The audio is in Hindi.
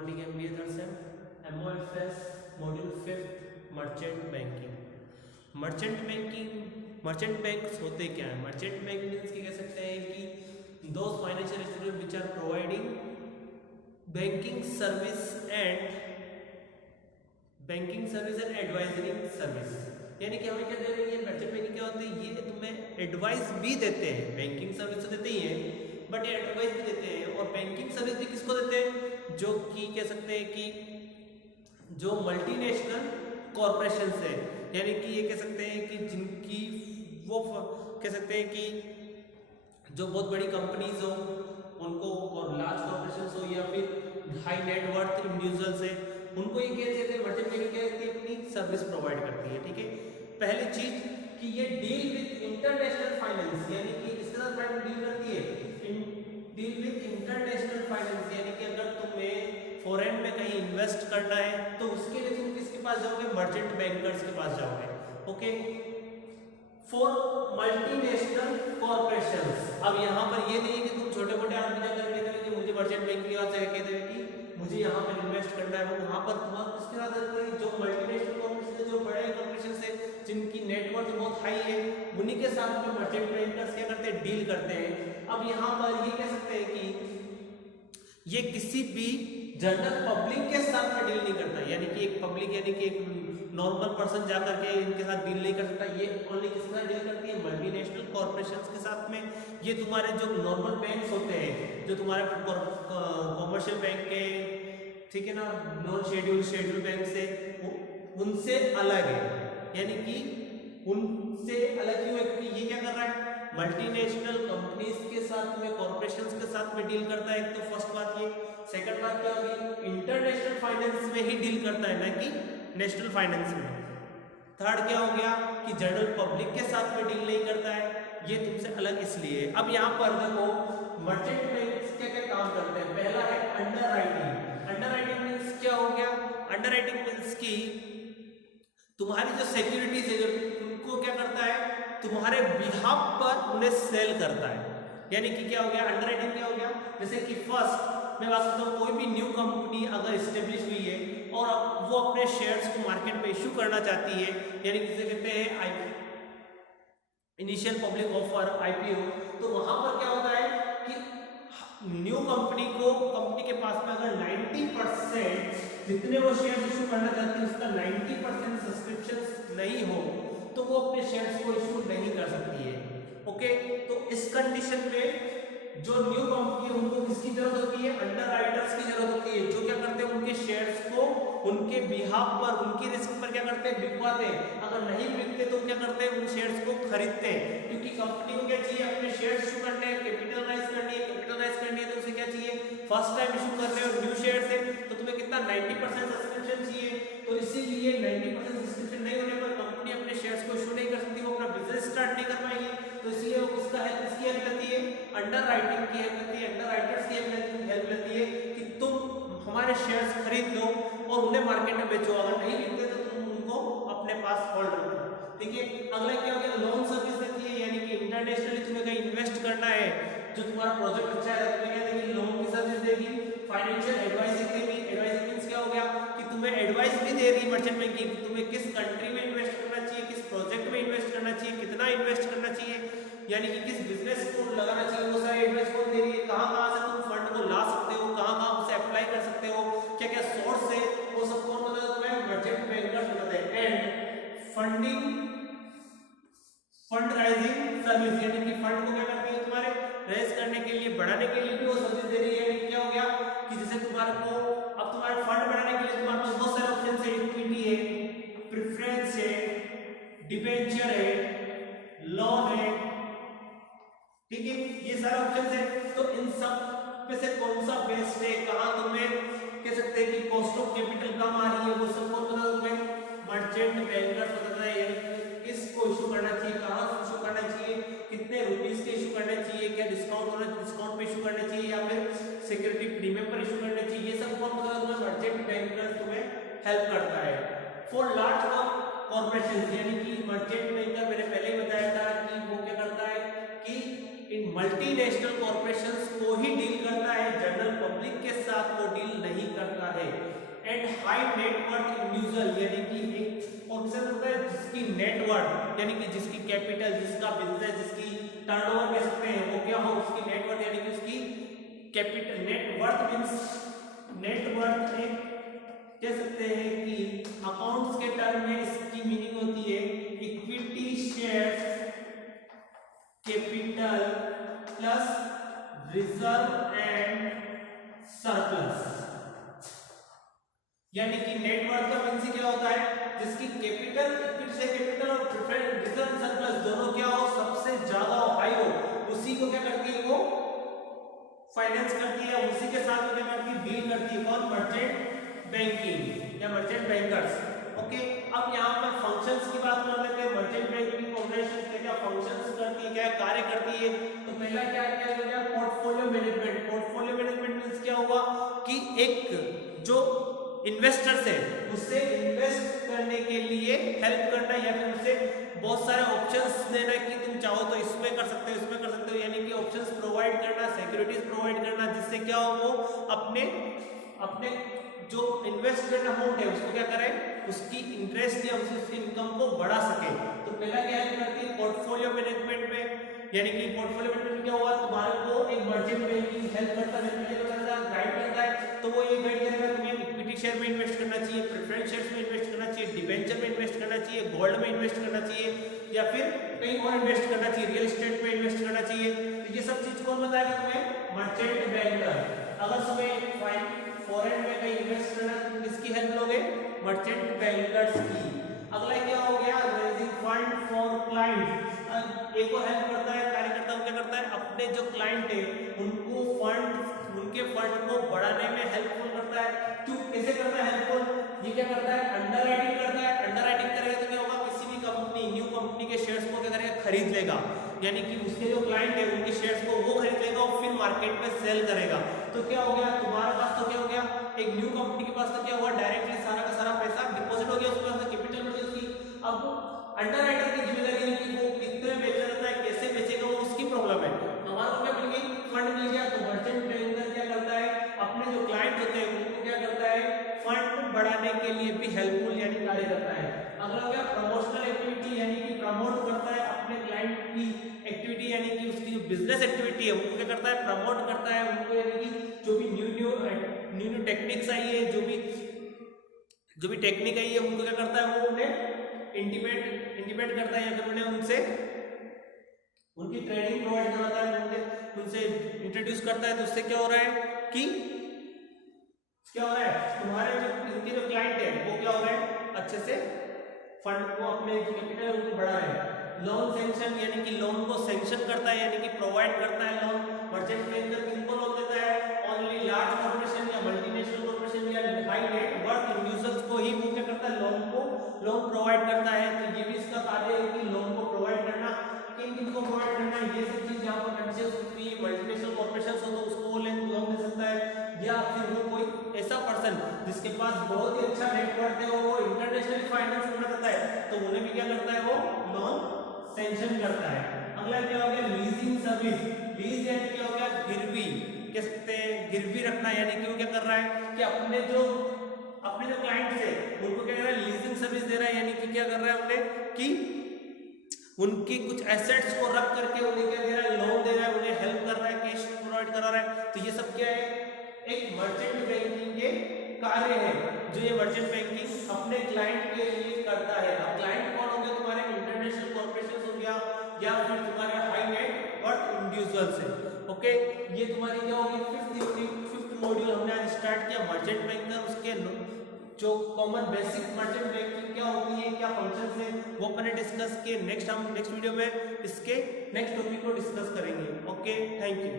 Morning MBA third same MOFS module 5 merchant banking. Merchant banks होते क्या है? मर्चेंट बैंक मीन्स कह सकते हैं कि दो financial institute which are providing banking service and advisory service. यानी कि हमें क्या दे रही है? मर्चेंट बैंकिंग क्या होती है? ये तुम्हें एडवाइस भी देते हैं, बैंकिंग सर्विस तो देते ही हैं बट ये एडवाइस भी देते हैं। और बैंकिंग सर्विस भी किसको देते हैं? जो कि कह सकते हैं कि जो मल्टीनेशनल कॉरपोरेशन है, यानी कि ये कह सकते हैं कि जिनकी वो कह सकते हैं कि जो बहुत बड़ी कंपनीज हो उनको, और लार्ज कॉरपोरेशन हो या फिर हाई नेटवर्थ इंडिविजुअल्स है, उनको ये क्या कहते हैं? मर्चेंट बैंकिंग क्या कहती है? अपनी सर्विस प्रोवाइड करती है। ठीक है, पहली चीज कि ये डील विद इंटरनेशनल फाइनेंस, यानी कि किसके साथ डील करती है? डील विद इंटरनेशनल फाइनेंस, यानी कि अगर तुम्हें फॉरेन में कहीं इन्वेस्ट करना है तो उसके लिए तुम किसके पास जाओगे? मर्चेंट बैंकर्स के पास जाओगे। Okay, for multinational corporations. अब यहाँ पर ये नहीं है कि तुम छोटे मोटे आदमी जाकर कहते हो कि मुझे मर्चेंट बैंकिंग यहाँ से कहते हैं कि मुझे यहाँ पर इन्वेस्ट करना है, वो वहाँ पर तुम्हारा किसके साथ जाते हैं? जो मल्टीनेशनल कॉरपोरेशन है, जो बड़े कॉरपोरेशन है, जिनकी नेटवर्थ बहुत हाई है, उन्हीं के साथ में मर्चेंट बैंकर्स क्या करते हैं? डील करते हैं। अब यहाँ पर ये कह सकते हैं कि ये किसी भी जनरल पब्लिक के साथ में डील नहीं करता, यानी कि एक पब्लिक यानी कि एक नॉर्मल पर्सन जाकर के इनके साथ डील नहीं कर सकता। ये ओनली किसके साथ डील करती है? मल्टीनेशनल कॉरपोरेशंस के साथ में। ये तुम्हारे जो नॉर्मल बैंक्स होते हैं, जो तुम्हारे कॉमर्शियल बैंक के, ठीक है ना, नॉन शेड्यूल बैंक से, उनसे अलग है। यानी कि उनसे अलग क्यों है? क्योंकि ये क्या कर रहा है? मल्टीनेशनल कंपनीज के साथ में, कॉर्पोरेशंस के साथ में डील करता है। तो फर्स्ट बात ये। सेकंड बात क्या होगी? इंटरनेशनल फाइनेंस में ही डील करता है, ना कि नेशनल फाइनेंस में। थर्ड क्या हो गया? कि जनरल पब्लिक के साथ में डील नहीं करता है, ये तुमसे अलग इसलिए। अब यहाँ पर देखो मर्चेंट बैंक्स क्या क्या काम करते हैं। पहला है अंडरराइटिंग। अंडरराइटिंग मीन्स क्या हो गया? अंडरराइटिंग मीन्स की तुम्हारी जो सिक्योरिटीज है, जो उनको क्या करता है? तुम्हारे बिहाफ पर उन्हें सेल करता है। यानी कि क्या हो गया? अंडरराइटिंग क्या हो गया? जैसे कि फर्स्ट मैं बात करता हूँ, कोई भी न्यू कंपनी अगर स्टेब्लिश हुई है और अब वो अपने शेयर्स को मार्केट में इश्यू करना चाहती है, यानी जिसे कहते हैं इनिशियल पब्लिक ऑफर, IPO, तो वहां पर क्या होता है कि न्यू कंपनी के पास में अगर 90% जितने वो शेयर्स इशू करना चाहती है उसका 90% सब्सक्रिप्शन नहीं हो तो वो अपने शेयर्स को इशू नहीं कर सकती है। ओके, तो इस कंडीशन में जो न्यू कंपनी है उनको किसकी जरूरत होती है? अंडरराइटर्स की जरूरत होती है, जो क्या करते हैं? उनके शेयर्स को उनके बिहाफ पर, उनकी रिस्क पर क्या करते हैं? बिकवाते हैं। अगर नहीं बिकते तो क्या करते हैं? उन शेयर्स को खरीदते हैं, क्योंकि कंपनी को क्या चाहिए? अपने शेयर्स इशू करने हैं, कैपिटल राइज करनी है, तो उसे क्या चाहिए? फर्स्ट टाइम इशू कर रहे हो न्यू शेयर्स है तो तुम्हें कितना? 90% सब्सक्रिप्शन चाहिए। तो इसीलिए 90% सब्सक्रिप्शन नहीं होने पर कंपनी अपने शेयर्स को इशू नहीं कर सकती, वो अपना बिजनेस स्टार्ट नहीं कर पाएगी। तो इसलिए वो किसकी हेल्प लेती है? अंडरराइटिंग की हेल्प लेती है, अंडरराइटर्स की हेल्प लेती है कि तुम हमारे शेयर्स खरीद लो और उन्हें मार्केट में बेचो, अगर नहीं बिकते तो तुम उनको अपने पास होल्ड रखो। ठीक है, अगला क्या हो गया? लोन सर्विस देती है, यानी कि इंटरनेशनली तुम्हें कहीं इन्वेस्ट करना है, जो तुम्हारा प्रोजेक्ट अच्छा है, तुम्हें क्या देगी? लोन की सर्विस देगी। फाइनेंशियल एडवाइजिंग देगी। एडवाइजिंग मींस क्या हो गया? कि तुम्हें एडवाइस भी दे रही मर्चेंट बैंकिंग, तुम्हें किस कंट्री में इन्वेस्ट करना चाहिए, किस प्रोजेक्ट में इन्वेस्ट करना चाहिए, कितना इन्वेस्ट करना चाहिए, यानी कि किस बिजनेस को लगाना चाहिए, वो सारी एडवाइस कौन दे रही है? कहां से तुम फंड को ला सकते हो, कहां उसे अप्लाई कर सकते हो, क्या क्या सोर्स है, वो सब कौन बताता है तुम्हें? मर्चेंट बैंकर्स बताते हैं। एंड फंड राइजिंग सर्विस, यानी कि फंड को क्या करती है? तुम्हारे रेज करने के लिए, बढ़ाने के लिए भी वो सर्विस दे रही है। क्या हो गया? कि जैसे तुम्हारे को अब तुम्हारे फंड बढ़ाने के लिए तुम्हारे पास बहुत सारे ऑप्शन है, इक्विटी है, प्रेफरेंस है, डिबेंचर है, लोन है, ठीक है, ये सारे ऑप्शन है। तो इन सब में से कौन सा बेस्ट है? कहां तुम्हें कह सकते हैं कि कॉस्ट ऑफ कैपिटल कम आ रही है, वो सब कौन बताता है तुम्हें? मर्चेंट बैंकर्स बताता है। यानी किसको इशू करना चाहिए, कहां से इशू करना चाहिए, कितने रुपीस के इशू करना चाहिए, क्या डिस्काउंट होना, डिस्काउंट पे इशू करना चाहिए या फिर सिक्योरिटी प्रीमियम पर इशू करना चाहिए, ये सब कौन बताता है तुम्हें? मर्चेंट बैंकर्स तुम्हें हेल्प करता है। फॉर लार्ज कॉर्पोरेशंस, यानी कि मर्चेंट बैंकर मैंने पहले ही बताया था कि वो क्या करता है कि इन मल्टीनेशनल कॉर्पोरेशंस को ही डील करता है, जनरल पब्लिक के साथ वो डील नहीं करता है। एंड हाई नेटवर्थ इंडिविजुअल यानी कि एक ऑप्शन होता है जिसकी नेटवर्थ यानी कि जिसकी कैपिटल, जिसका बिजनेस, जिसकी टर्नओवर कह सकते हैं वो क्या हो, उसकी नेटवर्थ यानी कि उसकी कैपिटल नेटवर्थ मींस नेटवर्थ एक कह सकते हैं कि अकाउंट्स के टर्म में इसकी मीनिंग होती है equity shares capital plus reserve and surplus. यानी कि नेटवर्थ का मीन्स क्या होता है, जिसकी कैपिटल इक्विटी से कैपिटल और प्रेफरेंस रिजर्व सरप्लस दोनों क्या हो, सबसे ज्यादा हाई हो, उसी को क्या करती है वो फाइनेंस करती है, उसी के साथ क्या करती है डील करती है। कौन, मर्चेंट बैंकिंग या मर्चेंट बैंकर्स। ओके, अब यहाँ पर फंक्शंस की बात कर लेते हैं। मर्चेंट बैंकिंग ऑपरेशंस क्या क्या फंक्शंस करती है, क्या कार्य करती है। तो पहला क्या किया गया, portfolio management. Portfolio management means क्या हुआ कि एक जो इन्वेस्टर्स है उससे इन्वेस्ट करने के लिए हेल्प करना या फिर उसे बहुत सारे ऑप्शंस देना कि तुम चाहो तो इसमें कर सकते हो, इसमें कर सकते हो, यानी कि ऑप्शंस प्रोवाइड करना, सिक्योरिटीज प्रोवाइड करना, जिससे क्या हो वो अपने जो इन्वेस्टमेंट अमाउंट है उसको क्या करें, उसकी इंटरेस्ट या उसकी इनकम को बढ़ा सके। तो पहला क्या करती है पोर्टफोलियो मैनेजमेंट में, यानी कि पोर्टफोलियो मैनेजमेंट क्या हुआ, तुम्हारे को एक मर्चेंट बैंकिंग हेल्प करता है, गाइड करता है। तो वो ये गाइड करेगा तुम्हें इक्विटी शेयर में इन्वेस्ट करना चाहिए, प्रेफरेंस शेयर्स में इन्वेस्ट करना चाहिए, डिबेंचर में इन्वेस्ट करना चाहिए, गोल्ड में इन्वेस्ट करना चाहिए या फिर कहीं और इन्वेस्ट करना चाहिए, रियल एस्टेट में इन्वेस्ट करना चाहिए। तो ये सब चीज कौन बताएगा तुम्हें, मर्चेंट बैंकर। अगर तुम्हें फॉरेन में कहीं इन्वेस्ट करना है तो किसकी हेल्प लोगे, मर्चेंट बैंकर्स की। अगला क्या हो गया, रेजिंग फंड फॉर क्लाइंट। एक और हेल्प करता है, कार्यकर्ता क्या करता है, अपने जो क्लाइंट है उनको उनके फंड को बढ़ाने में हेल्पफुल करता है। क्यों, कैसे करता है हेल्पफुल, ये क्या करता है, अंडरराइटिंग करता है। अंडरराइटिंग करेगा तो क्या होगा, किसी भी कंपनी न्यू कंपनी के शेयर्स को क्या करेगा, खरीद लेगा, यानी कि उसके जो क्लाइंट है उनके शेयर्स को वो खरीद लेगा और फिर मार्केट में सेल करेगा। तो क्या हो गया, तुम्हारे पास तो क्या हो गया, एक न्यू कंपनी के पास तो क्या हुआ, डायरेक्टली सारा का सारा पैसा डिपॉजिट हो गया, उसके पास कैपिटल बढ़ गई उसकी। अब अंडरराइटर की जिम्मेदारी है कि वो कितने बेच रहा है, कैसे बेचेगा, वो उसकी प्रॉब्लम है। हमारे को क्या मिल गई, फंड मिल गया। तो मर्चेंट बैंकर क्या करता है, अपने जो क्लाइंट होते हैं उनको क्या करता है, फंड बढ़ाने के लिए भी हेल्पफुल यानी कार्य करता है। अगला क्या, प्रमोशनल एक्टिविटी, यानी कि प्रमोट करता है अपने क्लाइंट की एक्टिविटी, यानी कि उसकी जो बिजनेस एक्टिविटी है उनको क्या करता है, प्रमोट करता है उनको, यानी कि जो भी न्यू टेक्निक्स आई है, जो भी टेक्निक आई है उनको क्या करता है, वो उन्हें इंटीमेट करता है या फिर उन्हें उनकी ट्रेनिंग प्रोवाइड कराता है, उनसे इंट्रोड्यूस करता है। तो उससे क्या हो रहा है कि तुम्हारे इनके जो क्लाइंट है वो क्या हो रहा है, अच्छे से फंड को अपने जो कैपिटल है उनको बढ़ा रहे हैं। लोन सैंक्शन, यानी कि लोन को सैंक्शन करता है, यानी कि प्रोवाइड करता है लोन। मर्चेंट बैंकर किनको लोन देता है, ओनली लार्ज कॉर्पोरेशन या मल्टीनेशनल कॉर्पोरेशन या हाई नेट वर्थ इंडिविजुअल्स को ही वो क्या करता है, लोन प्रोवाइड करता है। तो ये भी इसका कार्य है कि लोन को प्रोवाइड करना, किनको प्रोवाइड करना, ये सब चीज यहाँ पर कंडीशंस होती है। मल्टीनेशनल कॉर्पोरेशन हो तो उसको लोन दे सकता है, या फिर वो कोई ऐसा पर्सन जिसके पास बहुत ही अच्छा नेटवर्क है और वो इंटरनेशनली फाइनेंस करना चाहता है तो उन्हें भी क्या करता है, वो लोन सैंक्शन करता है। अगला क्या हो गया, लीजिंग सर्विस। लीज यानी क्या हो गया, गिरवी कह सकते हैं, गिरवी रखना, यानी कि वो क्या कर रहा है कि अपने जो क्लाइंट्स है उनको क्या कर रहा है, लीजिंग सर्विस दे रहा है, यानी कि क्या कर रहा है उन्हें कि उनकी कुछ एसेट्स को रख करके उन्हें क्या दे रहा है, लोन दे रहा है, उन्हें हेल्प कर रहा है, कैश प्रोवाइड करा रहा है। तो ये सब क्या है, एक मर्चेंट बैंकिंग के कार्य है जो ये मर्चेंट बैंकिंग अपने क्लाइंट के लिए करता है। अब क्लाइंट कौन होंगे, तुम्हारे इंटरनेशनल कॉर्पोरेशन हो गया या फिर तुम्हारे हाई नेट वर्थ इंडिविजुअल्स है। ओके, ये तुम्हारी क्या होगी, फिफ्थ मॉड्यूल हमने आज स्टार्ट किया मर्चेंट बैंकर। उसके जो कॉमन बेसिक मर्चेंट बैंकिंग क्या होती है, क्या फंक्शंस है, वो अपने डिस्कस किए। नेक्स्ट वीडियो में इसके नेक्स्ट टॉपिक को डिस्कस करेंगे। Okay, thank you.